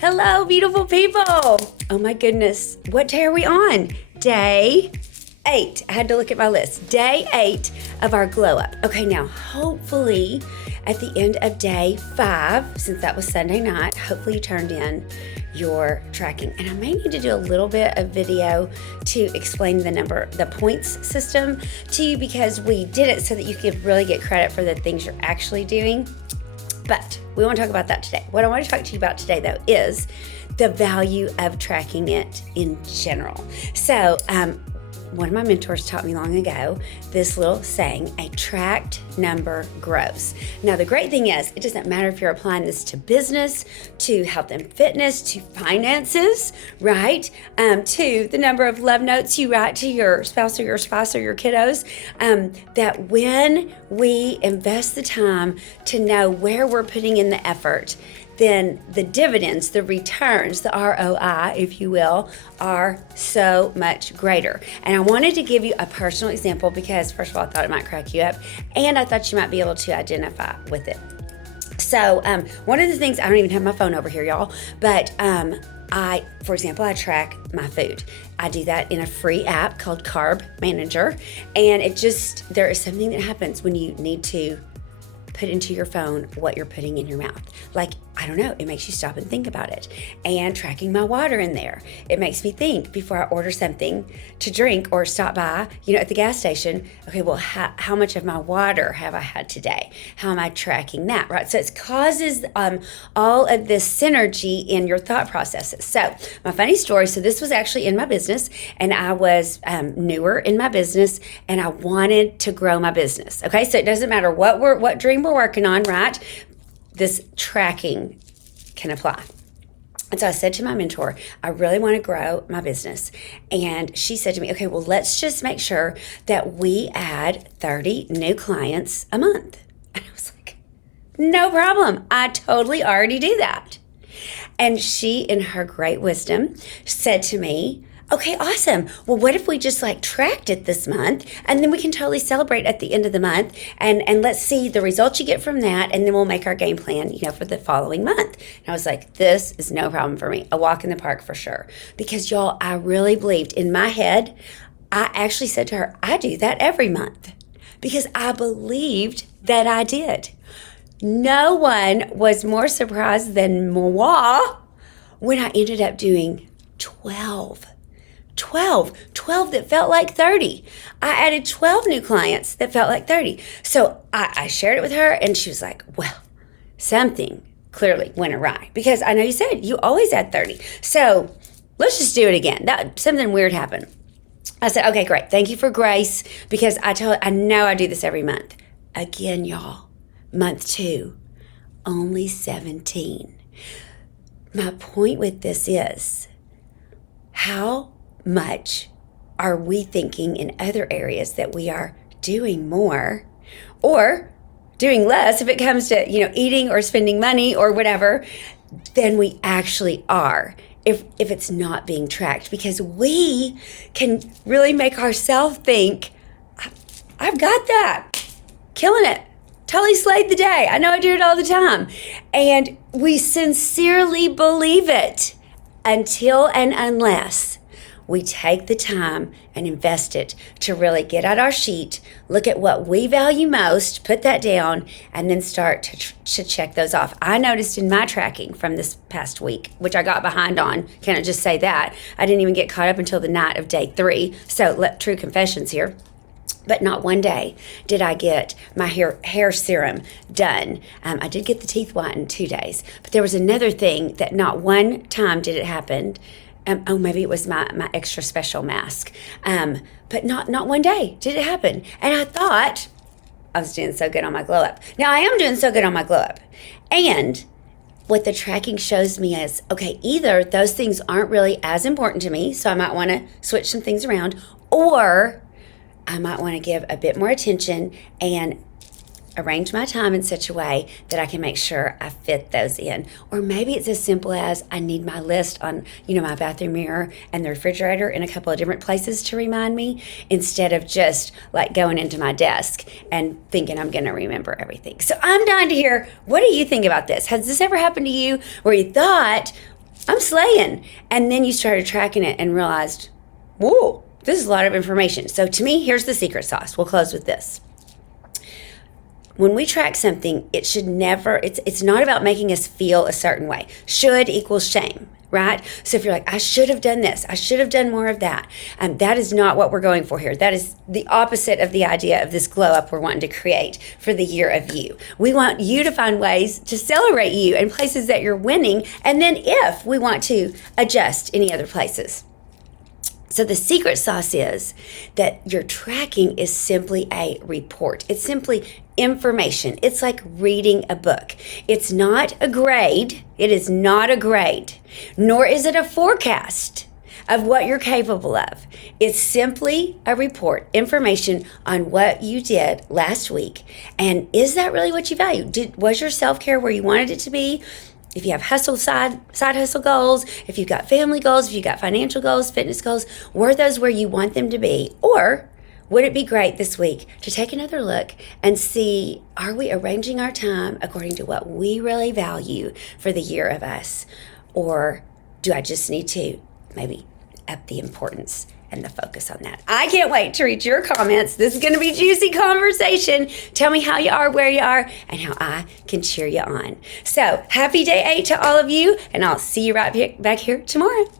Hello, beautiful people. Oh my goodness. What day are we on? Day 8. I had to look at my list. Day 8 of our glow up. Okay, now hopefully at the end of day 5, since that was Sunday night, hopefully you turned in your tracking. And I may need to do a little bit of video to explain the points system to you, because we did it so that you could really get credit for the things you're actually doing. But we won't talk about that today. What I want to talk to you about today, though, is the value of tracking it in general. So, one of my mentors taught me long ago this little saying, a tracked number grows. Now, the great thing is, it doesn't matter if you're applying this to business, to health and fitness, to finances, right? To the number of love notes you write to your spouse or your kiddos, that when we invest the time to know where we're putting in the effort, then the dividends, the returns, the ROI, if you will, are so much greater. And I wanted to give you a personal example because, first of all, I thought it might crack you up, and I thought you might be able to identify with it. So one of the things, I don't even have my phone over here, y'all, but for example, I track my food. I do that in a free app called Carb Manager, and there is something that happens when you need to put into your phone what you're putting in your mouth. Like, I don't know, it makes you stop and think about it. And tracking my water in there, it makes me think before I order something to drink or stop by, at the gas station, okay, well, how much of my water have I had today? How am I tracking that, right? So it causes all of this synergy in your thought processes. So my funny story, so this was actually in my business, and I was newer in my business, and I wanted to grow my business, okay? So it doesn't matter what dream we're working on, right? This tracking can apply. And so I said to my mentor, I really want to grow my business. And she said to me, okay, well, let's just make sure that we add 30 new clients a month. And I was like, no problem. I totally already do that. And she, in her great wisdom, said to me, okay, awesome. Well, what if we just tracked it this month, and then we can totally celebrate at the end of the month, and let's see the results you get from that, and then we'll make our game plan, for the following month. And I was like, this is no problem for me. A walk in the park for sure. Because y'all, I really believed in my head. I actually said to her, I do that every month, because I believed that I did. No one was more surprised than moi when I ended up doing 12 that felt like 30. I added 12 new clients that felt like 30. So I shared it with her, and she was like, well, something clearly went awry, because I know you said you always add 30. So let's just do it again. Something weird happened. I said, okay, great. Thank you for grace, because I know I do this every month. Again, y'all, month 2, only 17. My point with this is, how much are we thinking in other areas that we are doing more or doing less if it comes to, eating or spending money or whatever, than we actually are if it's not being tracked? Because we can really make ourselves think, I've got that, killing it, totally slayed the day. I know I do it all the time. And we sincerely believe it until and unless we take the time and invest it to really get out our sheet, look at what we value most, put that down, and then start to check those off. I noticed in my tracking from this past week, which I got behind on, can I just say that? I didn't even get caught up until the night of day 3. So true confessions here. But not one day did I get my hair serum done. I did get the teeth whitened 2 days. But there was another thing that not one time did it happen. Maybe it was my extra special mask. But not one day did it happen. And I thought I was doing so good on my glow up. Now, I am doing so good on my glow up. And what the tracking shows me is, okay, either those things aren't really as important to me, so I might want to switch some things around, or I might want to give a bit more attention and arrange my time in such a way that I can make sure I fit those in. Or maybe it's as simple as I need my list on, my bathroom mirror and the refrigerator in a couple of different places to remind me, instead of just going into my desk and thinking I'm going to remember everything. So I'm dying to hear, what do you think about this? Has this ever happened to you where you thought, I'm slaying. And then you started tracking it and realized, whoa, this is a lot of information. So to me, here's the secret sauce. We'll close with this. When we track something, it should never, it's not about making us feel a certain way. Should equals shame, right? So if you're like, I should have done this, I should have done more of that, that is not what we're going for here. That is the opposite of the idea of this glow up we're wanting to create for the year of you. We want you to find ways to celebrate you and places that you're winning, and then if we want to adjust any other places. So the secret sauce is that your tracking is simply a report. It's simply information. It's like reading a book. It's not a grade. It is not a grade, nor is it a forecast of what you're capable of. It's simply a report, information on what you did last week. And is that really what you value? Was your self-care where you wanted it to be? If you have side hustle goals, if you've got family goals, if you've got financial goals, fitness goals, were those where you want them to be? Or would it be great this week to take another look and see, are we arranging our time according to what we really value for the year of us? Or do I just need to maybe up the importance and the focus on that? I can't wait to read your comments. This is going to be juicy conversation. Tell me how you are, where you are, and how I can cheer you on. So happy day 8 to all of you, and I'll see you right back here tomorrow.